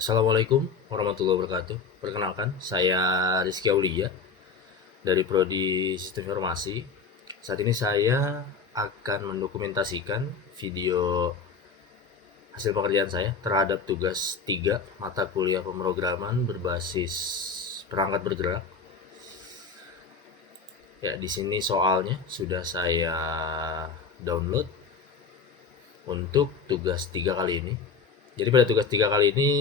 Assalamualaikum warahmatullahi wabarakatuh. Perkenalkan, saya Rizky Aulia dari Prodi Sistem Informasi. Saat ini saya akan mendokumentasikan video hasil pekerjaan saya terhadap tugas 3 mata kuliah pemrograman berbasis perangkat bergerak. Ya, di sini soalnya sudah saya download untuk tugas 3 kali ini. Jadi pada tugas 3 kali ini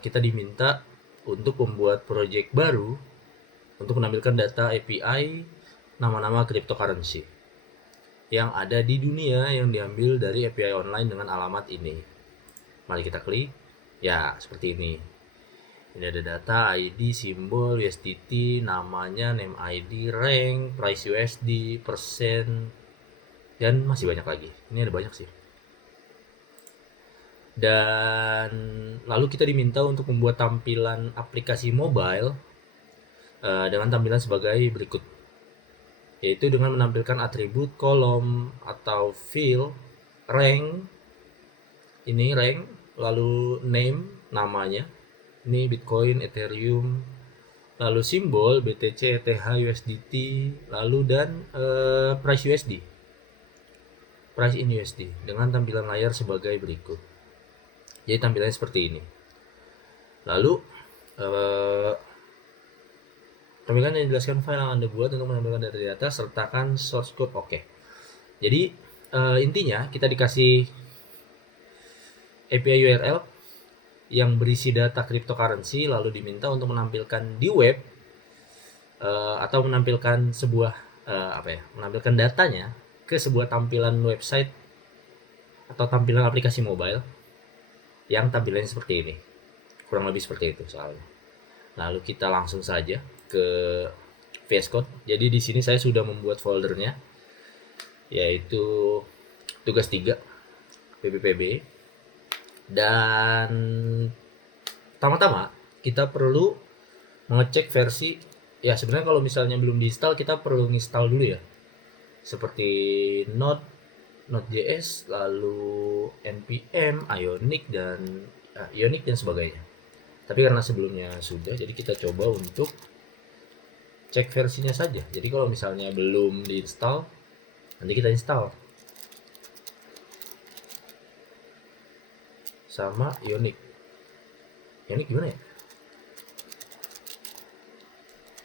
kita diminta untuk membuat project baru untuk menampilkan data API nama-nama cryptocurrency yang ada di dunia yang diambil dari API online dengan alamat ini. Mari kita klik. Ya, seperti ini. Ini ada data, ID, simbol, USDT, namanya, name ID, rank, price USD, persen, dan masih banyak lagi. Ini ada banyak sih. Dan lalu kita diminta untuk membuat tampilan aplikasi mobile dengan tampilan sebagai berikut, yaitu dengan menampilkan atribut, kolom, atau field, rank, ini rank, lalu name, namanya, ini Bitcoin, Ethereum, lalu simbol, BTC, ETH, USDT, lalu dan price USD, price in USD, dengan tampilan layar sebagai berikut. Jadi tampilannya seperti ini. Lalu tampilan yang dijelaskan file yang Anda buat untuk menampilkan data-data sertakan source code. Oke. Jadi intinya kita dikasih API URL yang berisi data cryptocurrency lalu diminta untuk menampilkan di web atau menampilkan sebuah menampilkan datanya ke sebuah tampilan website atau tampilan aplikasi mobile yang tampilannya seperti ini. Kurang lebih seperti itu soalnya. Lalu kita langsung saja ke VS Code. Jadi di sini saya sudah membuat foldernya, yaitu tugas 3 PPPB. Dan pertama-tama kita perlu mengecek versi. Ya sebenarnya kalau misalnya belum diinstal kita perlu install dulu ya, seperti Node.js, lalu npm, Ionic dan sebagainya. Tapi karena sebelumnya sudah, jadi kita coba untuk cek versinya saja. Jadi kalau misalnya belum diinstal, nanti kita install sama Ionic. Ionic gimana ya?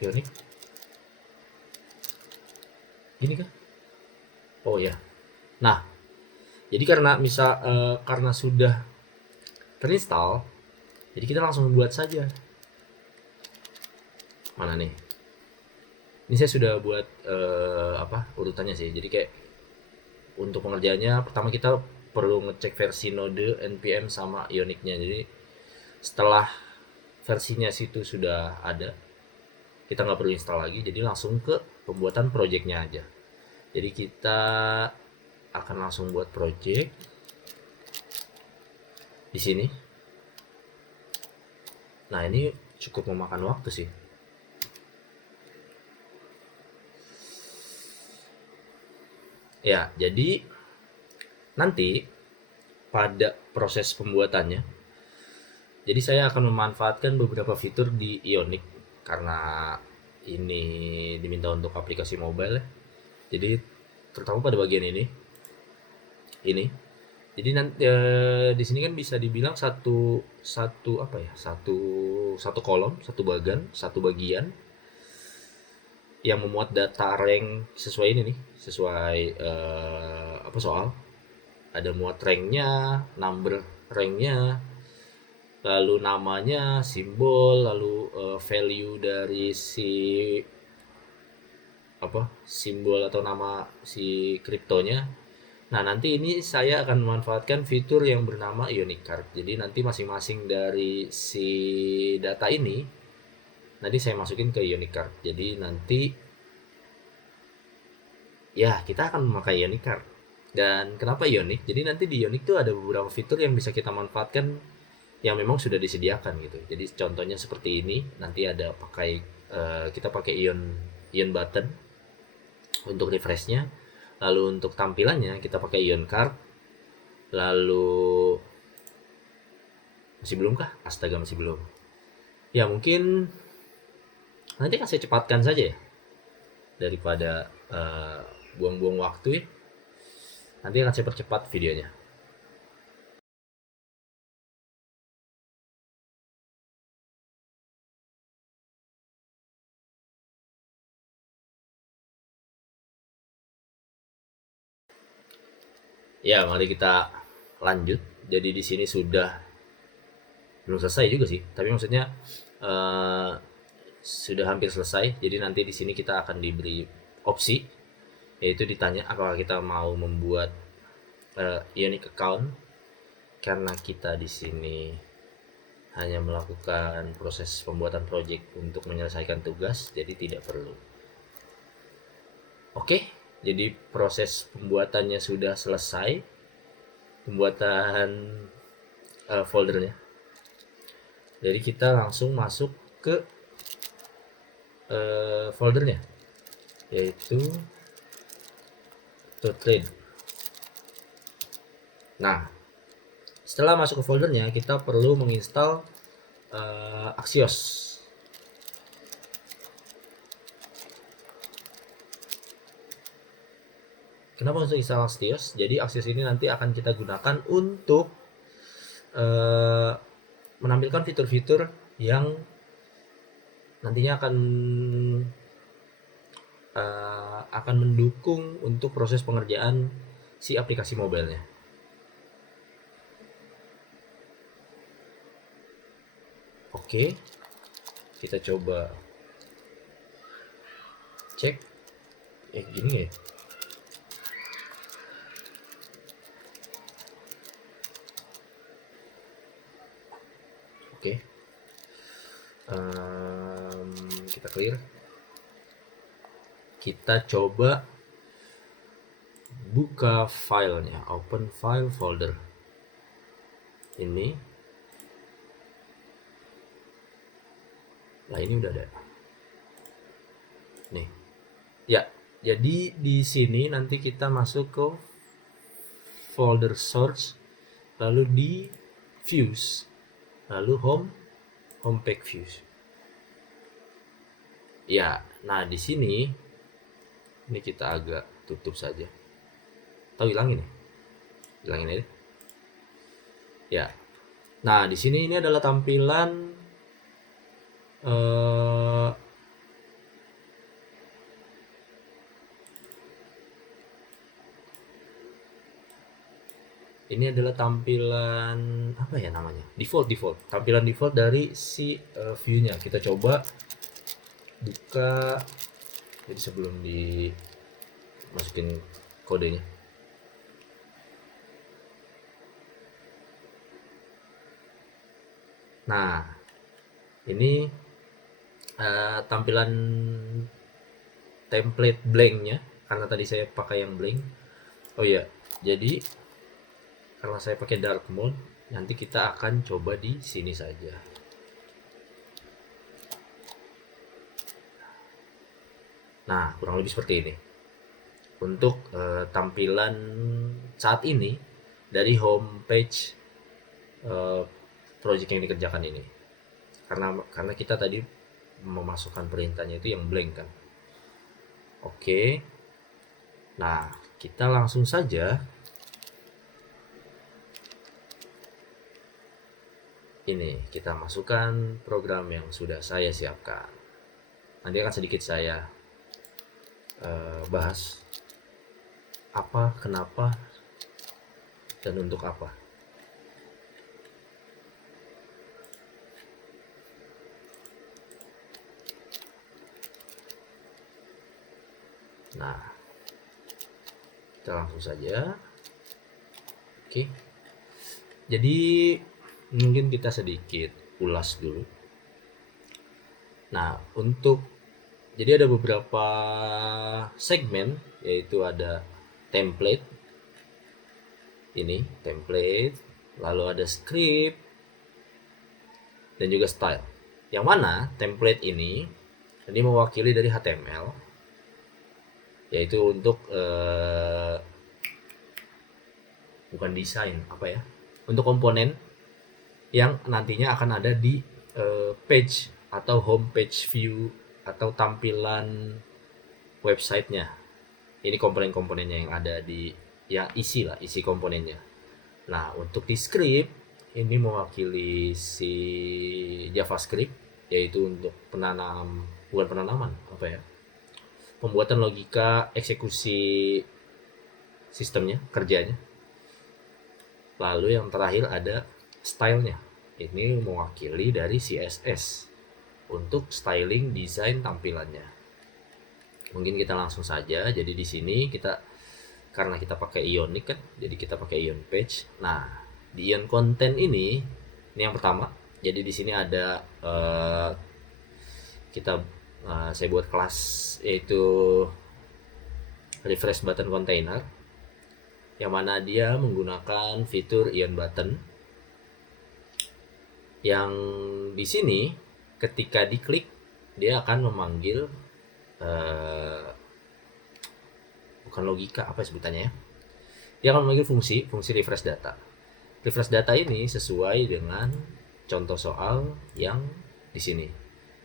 Ionic gini kah? Oh ya. Nah, jadi karena sudah terinstall, jadi kita langsung buat saja. Mana nih? Ini saya sudah buat urutannya sih. Jadi kayak untuk pengerjaannya pertama kita perlu ngecek versi node, npm sama Ionicnya. Jadi setelah versinya situ sudah ada, kita nggak perlu install lagi. Jadi langsung ke pembuatan projectnya aja. Jadi kita akan langsung buat project di sini. Nah ini cukup memakan waktu sih. Ya, jadi nanti pada proses pembuatannya, jadi saya akan memanfaatkan beberapa fitur di Ionic karena ini diminta untuk aplikasi mobile ya. Jadi terutama pada bagian ini. Jadi nanti di sini kan bisa dibilang satu satu apa ya satu satu kolom, satu bagian yang memuat data rank sesuai ini nih, sesuai soal. Ada muat ranknya, number ranknya, lalu namanya, simbol, lalu value dari si simbol atau nama si kriptonya. Nah nanti ini saya akan memanfaatkan fitur yang bernama Ionic Card. Jadi nanti masing-masing dari si data ini nanti saya masukin ke Ionic Card. Jadi nanti ya kita akan memakai Ionic Card. Dan kenapa Ionic? Jadi nanti di Ionic tuh ada beberapa fitur yang bisa kita manfaatkan yang memang sudah disediakan gitu. Jadi contohnya seperti ini. Nanti ada kita pakai Ion button untuk refreshnya. Lalu untuk tampilannya kita pakai Ion Card. Lalu Masih belum kah? Astaga, masih belum. Ya mungkin nanti kan saya cepatkan saja ya, daripada buang-buang waktu ya. Nanti akan saya percepat videonya. Ya, mari kita lanjut. Jadi di sini sudah belum selesai juga sih, tapi maksudnya eh, sudah hampir selesai. Jadi nanti di sini kita akan diberi opsi, yaitu ditanya apakah kita mau membuat unique account, karena kita di sini hanya melakukan proses pembuatan project untuk menyelesaikan tugas, jadi tidak perlu. Oke, jadi proses pembuatannya sudah selesai, pembuatan foldernya. Jadi kita langsung masuk ke foldernya, yaitu ToTrade. Nah, setelah masuk ke foldernya, kita perlu menginstal Axios. Kenapa harus install Axios? Jadi Axios ini nanti akan kita gunakan untuk menampilkan fitur-fitur yang nantinya akan mendukung untuk proses pengerjaan si aplikasi mobilenya. Oke, kita coba cek. Gini ya. Oke, kita clear. Kita coba buka filenya, open file folder. Ini, nah ini udah ada. Nih, ya. Jadi di sini nanti kita masuk ke folder source, lalu di views, lalu home page views. Ya, nah di sini ini kita agak tutup saja. Atau hilangin ya? Hilangin aja. Ya. Nah, di sini ini adalah tampilan ini adalah tampilan apa ya namanya? Default. Tampilan default dari si view-nya. Kita coba buka. Jadi sebelum dimasukin kodenya. Nah, ini tampilan template blanknya, karena tadi saya pakai yang blank. Oh iya, jadi karena saya pakai dark mode, nanti kita akan coba di sini saja. Nah, kurang lebih seperti ini untuk tampilan saat ini dari homepage project yang dikerjakan ini, karena kita tadi memasukkan perintahnya itu yang blank kan. Oke, nah kita langsung saja ini kita masukkan program yang sudah saya siapkan. Nanti akan sedikit saya bahas apa, kenapa, dan untuk apa. Nah, kita langsung saja. Oke, jadi mungkin kita sedikit ulas dulu. Nah, jadi ada beberapa segmen, yaitu ada template, ini template, lalu ada script, dan juga style. Yang mana template ini mewakili dari HTML, yaitu untuk bukan desain, apa ya, untuk komponen yang nantinya akan ada di page atau home page view atau tampilan websitenya. Ini komponen-komponennya yang ada di, ya isi komponennya. Nah, untuk di script ini mewakili si JavaScript, yaitu untuk bukan penanaman, apa ya? Pembuatan logika eksekusi sistemnya, kerjanya. Lalu yang terakhir ada stylenya. Ini mewakili dari CSS untuk styling desain tampilannya. Mungkin kita langsung saja. Jadi di sini kita, karena kita pakai Ionic kan, jadi kita pakai Ion Page. Nah, di Ion Content ini yang pertama. Jadi di sini ada saya buat kelas yaitu refresh button container, yang mana dia menggunakan fitur Ion button, yang di sini ketika diklik dia akan memanggil bukan logika, apa sebutannya ya, dia akan memanggil fungsi refresh data. Refresh data ini sesuai dengan contoh soal yang di sini.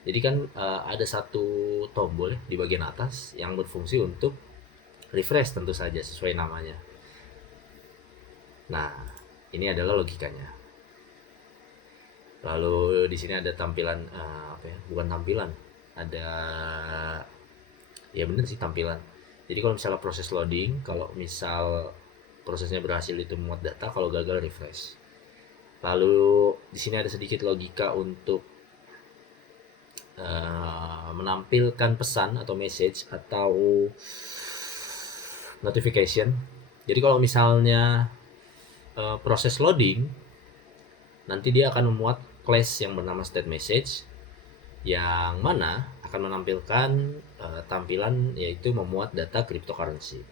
Jadi kan ada satu tombol di bagian atas yang berfungsi untuk refresh, tentu saja sesuai namanya. Nah, ini adalah logikanya. Lalu di sini ada tampilan apa ya? Bukan tampilan, ada, ya bener sih tampilan. Jadi kalau misalnya proses loading, kalau misal prosesnya berhasil itu memuat data, kalau gagal refresh. Lalu di sini ada sedikit logika untuk menampilkan pesan atau message atau notification. Jadi kalau misalnya proses loading, nanti dia akan memuat class yang bernama state message, yang mana akan menampilkan tampilan yaitu memuat data cryptocurrency.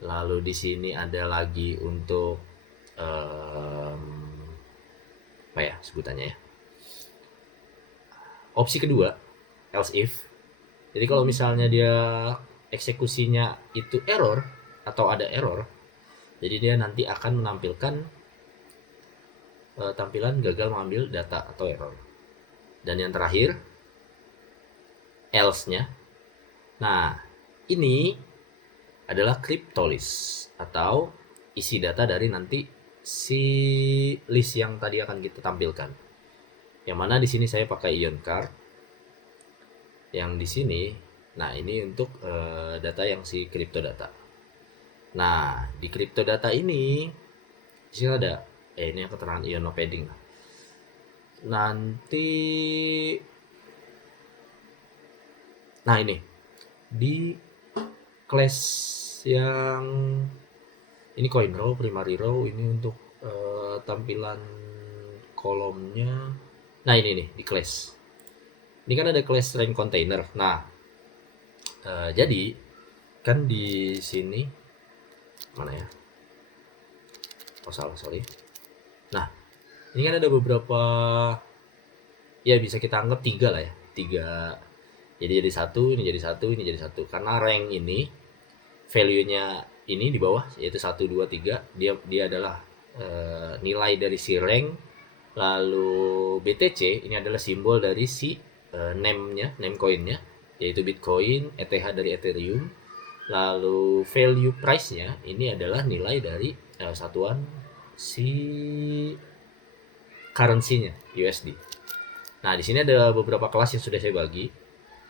Lalu di sini ada lagi untuk apa ya sebutannya ya? Opsi kedua, else if. Jadi kalau misalnya dia eksekusinya itu error atau ada error, jadi dia nanti akan menampilkan tampilan gagal mengambil data atau error. Dan yang terakhir, else-nya. Nah, ini adalah cryptolist atau isi data dari nanti si list yang tadi akan kita tampilkan. Yang mana di sini saya pakai Ion Card. Yang di sini, nah ini untuk data yang si crypto data. Nah, di crypto data ini di sini ada ini yang keterangan Iono padding. Nanti nah ini di class yang ini coin row, primary row, ini untuk tampilan kolomnya. Nah ini nih di class. Ini kan ada class rank container. Nah, jadi kan di sini mana ya? Oh salah, sorry. Nah, ini kan ada beberapa, ya bisa kita anggap 3 lah ya. 3. Jadi satu, ini jadi satu, ini jadi satu. Karena rank ini value-nya ini di bawah yaitu 1 2 3, dia adalah nilai dari si rank. Lalu BTC ini adalah simbol dari si name-nya, name coin-nya, yaitu Bitcoin, ETH dari Ethereum. Lalu value price-nya ini adalah nilai dari satuan si currency-nya, USD. Nah, di sini ada beberapa kelas yang sudah saya bagi.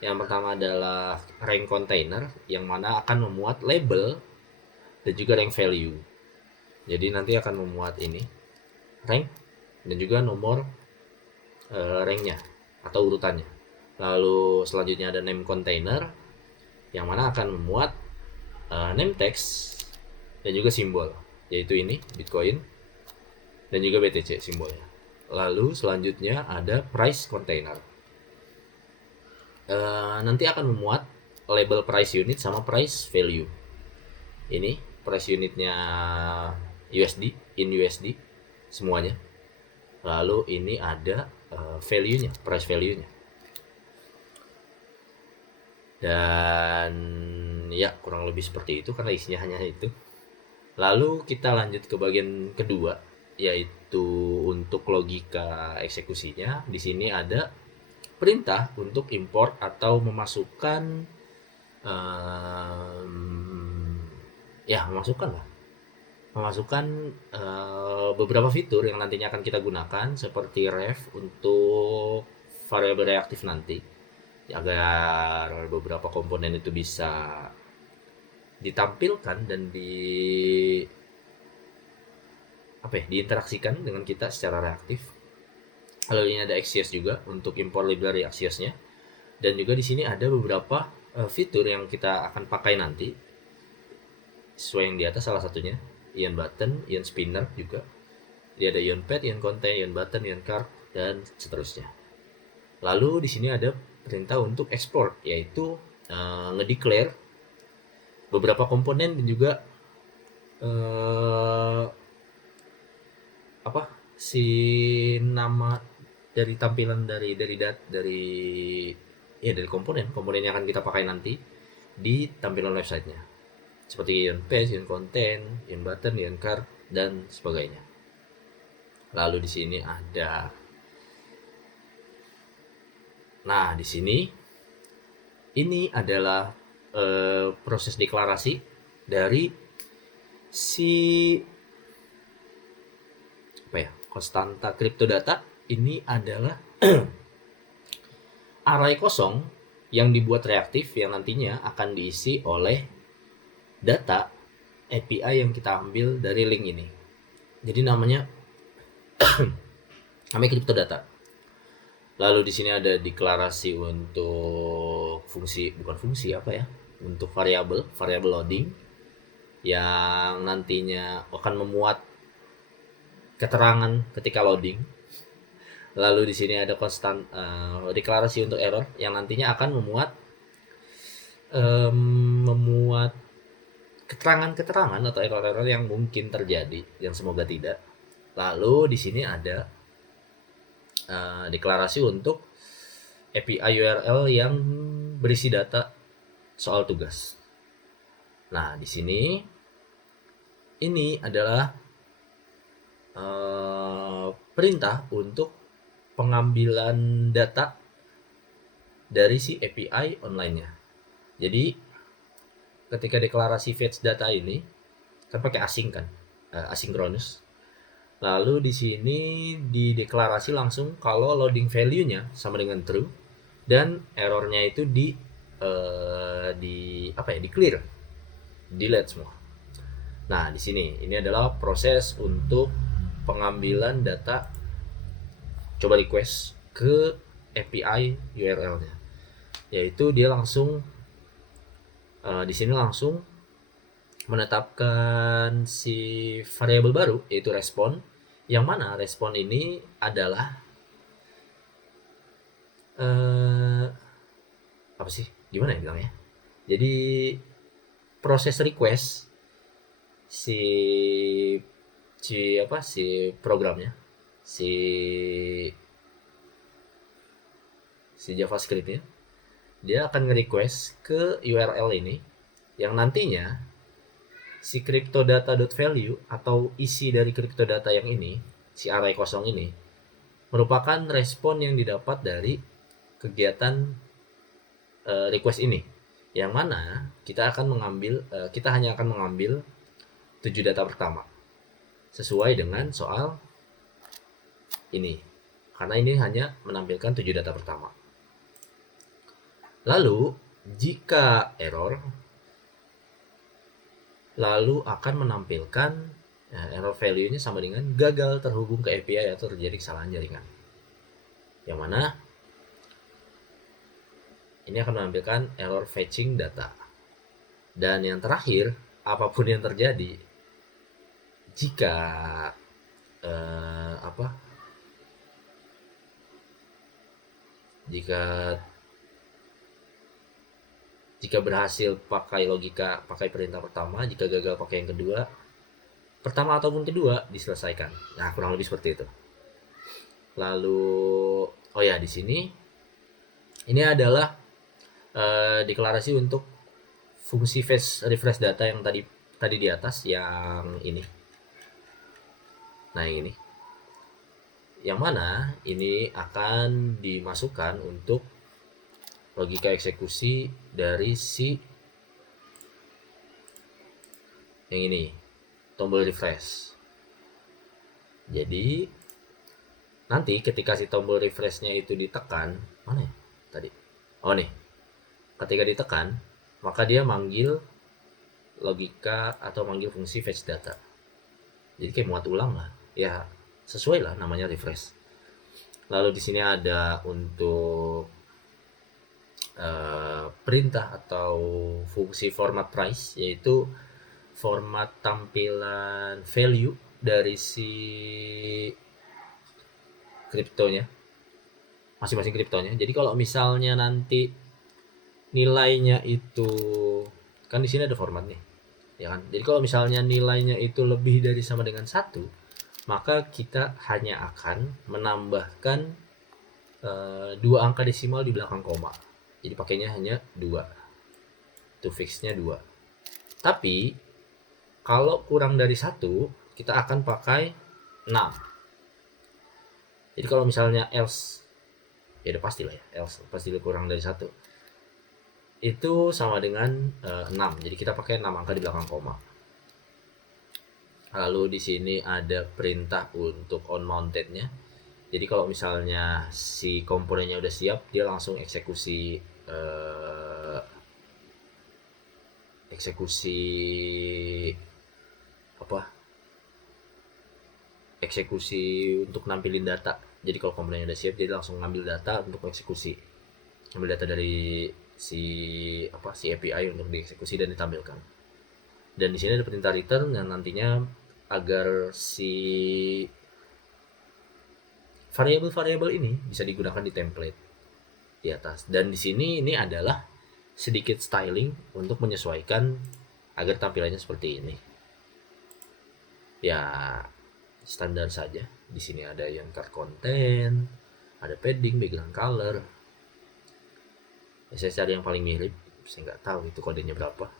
Yang pertama adalah rank container, yang mana akan memuat label dan juga rank value. Jadi nanti akan memuat ini rank dan juga nomor ranknya atau urutannya. Lalu selanjutnya ada name container, yang mana akan memuat name text dan juga simbol, yaitu ini Bitcoin dan juga BTC simbolnya. Lalu selanjutnya ada price container, nanti akan memuat label price unit sama price value. Ini price unitnya USD, in USD semuanya. Lalu ini ada value-nya, price value-nya. Dan ya kurang lebih seperti itu karena isinya hanya itu. Lalu kita lanjut ke bagian kedua, yaitu untuk logika eksekusinya. Di sini ada perintah untuk import atau memasukkan memasukkan lah, memasukkan beberapa fitur yang nantinya akan kita gunakan seperti ref untuk variabel reaktif nanti, agar beberapa komponen itu bisa ditampilkan dan diinteraksikan dengan kita secara reaktif. Lalu ini ada Axios juga untuk import library Axiosnya, dan juga di sini ada beberapa fitur yang kita akan pakai nanti sesuai yang di atas, salah satunya ion button, ion spinner juga. Dia ada ion pad, ion contain, ion button, ion card, dan seterusnya. Lalu di sini ada perintah untuk export, yaitu ngedeclare beberapa komponen dan juga si nama dari tampilan dari komponen yang akan kita pakai nanti di tampilan websitenya, seperti ion page, ion content, ion button, ion card, dan sebagainya. Lalu di sini ada, di sini ini adalah proses deklarasi dari si konstanta kriptodata. Ini adalah array kosong yang dibuat reaktif yang nantinya akan diisi oleh data API yang kita ambil dari link ini. Jadi namanya kriptodata. Lalu di sini ada deklarasi untuk untuk variabel loading yang nantinya akan memuat keterangan ketika loading. Lalu di sini ada deklarasi untuk error yang nantinya akan memuat keterangan-keterangan atau error-error yang mungkin terjadi, yang semoga tidak. Lalu di sini ada deklarasi untuk API URL yang berisi data soal tugas. Nah, di sini ini adalah perintah untuk pengambilan data dari si API online-nya. Jadi ketika deklarasi fetch data ini kan pakai async kan, asynchronous. Lalu di sini dideklarasi langsung kalau loading value-nya sama dengan true dan errornya itu di clear, delete semua. Nah, di sini ini adalah proses untuk pengambilan data coba request ke API URL-nya, yaitu dia langsung di sini langsung menetapkan si variabel baru, yaitu respon, yang mana respon ini adalah gimana ya bilangnya. Jadi proses request si programnya, si JavaScript-nya, dia akan nge-request ke URL ini yang nantinya si cryptodata.value atau isi dari cryptodata yang ini, si array kosong ini, merupakan respon yang didapat dari kegiatan request ini, yang mana kita hanya akan mengambil 7 data pertama sesuai dengan soal ini, karena ini hanya menampilkan 7 data pertama. Lalu jika error, lalu akan menampilkan error value-nya sama dengan gagal terhubung ke API atau terjadi kesalahan jaringan, yang mana ini akan menampilkan error fetching data. Dan yang terakhir, apapun yang terjadi, jika jika berhasil pakai perintah pertama, jika gagal pakai yang kedua, pertama ataupun kedua diselesaikan. Nah, kurang lebih seperti itu. Lalu di sini ini adalah deklarasi untuk fungsi fetch refresh data yang tadi di atas, yang ini. Nah ini, yang mana ini akan dimasukkan untuk logika eksekusi dari si yang ini, tombol refresh. Jadi nanti ketika si tombol refreshnya itu ditekan, mana ya tadi? Oh nih, ketika ditekan, maka dia manggil logika atau manggil fungsi fetch data. Jadi kayak muat ulang lah. Ya sesuai lah namanya refresh. Lalu di sini ada untuk perintah atau fungsi format price, yaitu format tampilan value dari si kriptonya, masing-masing kriptonya. Jadi kalau misalnya nanti nilainya itu, kan di sini ada format nih, ya kan. Jadi kalau misalnya nilainya itu lebih dari sama dengan 1, maka kita hanya akan menambahkan 2 angka desimal di belakang koma. Jadi pakainya hanya 2. Itu fixnya 2. Tapi kalau kurang dari 1, kita akan pakai 6. Jadi kalau misalnya else, ya udah pastilah ya, else pasti kurang dari 1. Itu sama dengan 6. Jadi kita pakai 6 angka di belakang koma. Lalu di sini ada perintah untuk on mounted-nya. Jadi kalau misalnya si komponennya udah siap, dia langsung eksekusi apa? Eksekusi untuk nampilin data. Jadi kalau komponennya udah siap, dia langsung ngambil data untuk eksekusi. Ambil data dari si API untuk dieksekusi dan ditampilkan. Dan di sini ada perintah return yang nantinya agar si variabel-variabel ini bisa digunakan di template di atas. Dan di sini ini adalah sedikit styling untuk menyesuaikan agar tampilannya seperti ini. Ya standar saja. Di sini ada yang card content, ada padding, background color. Ya, saya cari yang paling mirip. Saya nggak tahu itu kodenya berapa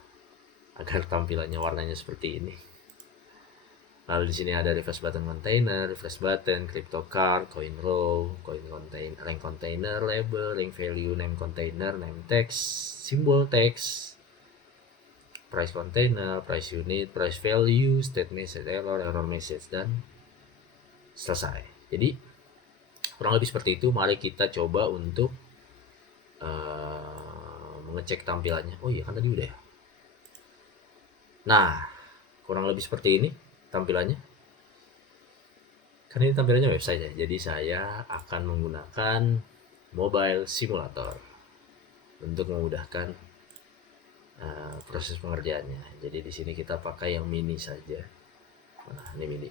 agar tampilannya warnanya seperti ini. Lalu di sini ada reverse button container, refresh button, crypto card, coin row, coin container, rank container, label, rank value, name container, name text, symbol text, price container, price unit, price value, state message, error message, dan selesai. Jadi kurang lebih seperti itu. Mari kita coba untuk mengecek tampilannya. Oh iya kan tadi udah ya. Nah kurang lebih seperti ini tampilannya. Kan ini tampilannya website ya. Jadi saya akan menggunakan mobile simulator untuk memudahkan proses pengerjaannya. Jadi di sini kita pakai yang mini saja. Nah, ini mini.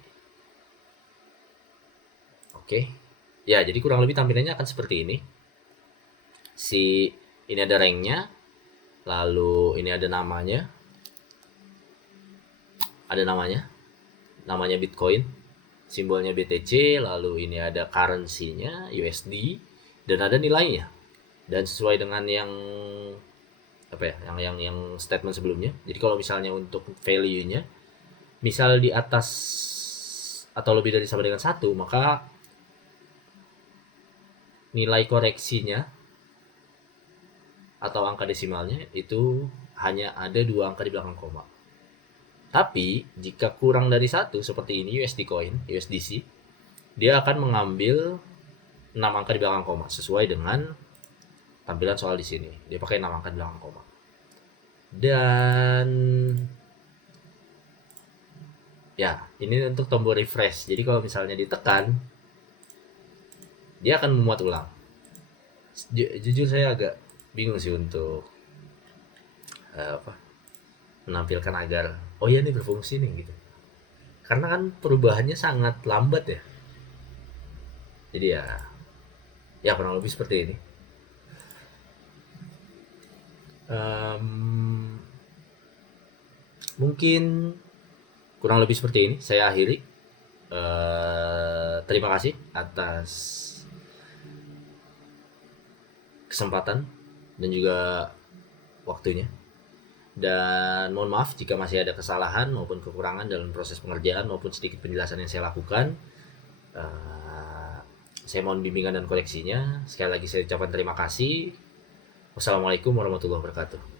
Oke. Ya, jadi kurang lebih tampilannya akan seperti ini. Ini ada ranknya, lalu ini ada namanya. Ada namanya Bitcoin, simbolnya BTC, lalu ini ada currency-nya USD, dan ada nilainya. Dan sesuai dengan yang yang statement sebelumnya. Jadi kalau misalnya untuk value-nya, misal di atas atau lebih dari sama dengan 1, maka nilai koreksinya atau angka desimalnya itu hanya ada 2 angka di belakang koma. Tapi jika kurang dari 1 seperti ini USD coin, USDC, dia akan mengambil 6 angka di belakang koma sesuai dengan tampilan soal di sini. Dia pakai 6 angka di belakang koma. Dan ya, ini untuk tombol refresh. Jadi kalau misalnya ditekan, dia akan memuat ulang. Jujur saya agak bingung sih untuk menampilkan agar oh ya ini berfungsi nih gitu. Karena kan perubahannya sangat lambat ya. Jadi ya kurang lebih seperti ini. Mungkin kurang lebih seperti ini. Saya akhiri. Terima kasih atas kesempatan dan juga waktunya. Dan mohon maaf jika masih ada kesalahan maupun kekurangan dalam proses pengerjaan maupun sedikit penjelasan yang saya lakukan. Saya mohon bimbingan dan koreksinya. Sekali lagi saya ucapkan terima kasih. Wassalamualaikum warahmatullahi wabarakatuh.